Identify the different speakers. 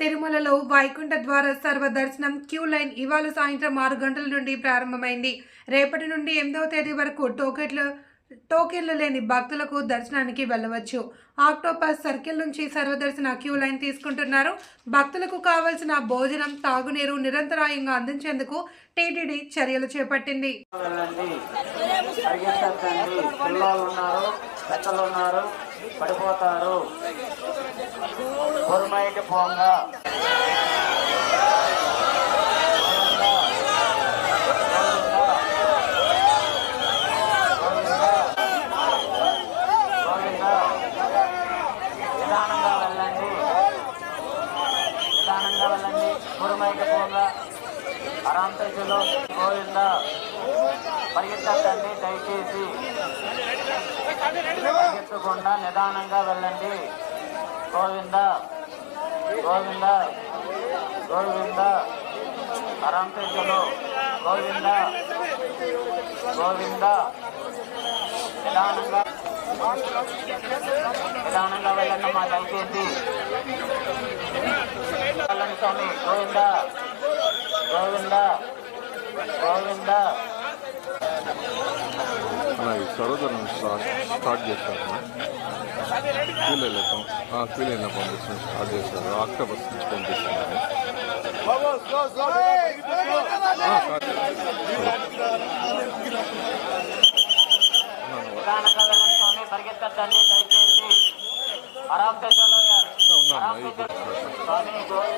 Speaker 1: తిరుమలలో వైకుంఠ ద్వార సర్వ దర్శనం క్యూ లైన్ ఇవాళ సాయంత్రం ఆరు గంటల నుండి ప్రారంభమైంది. రేపటి నుండి ఎనిమిదవ తేదీ వరకు టోకెట్లు టోకెన్లు లేని భక్తులకు దర్శనానికి వెళ్ళవచ్చు. ఆక్టోపస్ సర్కిల్ నుంచి సర్వదర్శన క్యూ లైన్ తీసుకుంటున్నారు. భక్తులకు కావలసిన భోజనం తాగునీరు నిరంతరాయంగా అందించేందుకు టీటీడీ చర్యలు చేపట్టింది.
Speaker 2: పడిపోతారు. పొరుమైకి పోంగా నిదానంగా వెళ్ళండి నిదానంగా వెళ్ళండి పొరుమైకి పోంగా అరాంతలో గోవిందా పరిగెత్తకండి దయచేసి పరిగెత్తకుండా నిదానంగా వెళ్ళండి గోవింద గోవింద గోవింద అరాంతలో గోవింద గోవింద. నిదానంగా నిదానంగా వెళ్ళండి మా దయచేసి. వెళ్ళండి స్వామి గోవింద గోవింద గోవింద.
Speaker 3: சரோதரன் స్టార్ట్ చేస్తారు క్యూ వెళ్ళతాం ఆ క్యూ లైన్లో పంపిస్తాను స్టార్ట్ చేస్తారు ఆక్టోబర్స్ నుంచి
Speaker 2: పంపిస్తున్నాను పరిగెత్తకండి దయచేసి అరామ్ స్వామి గోవింద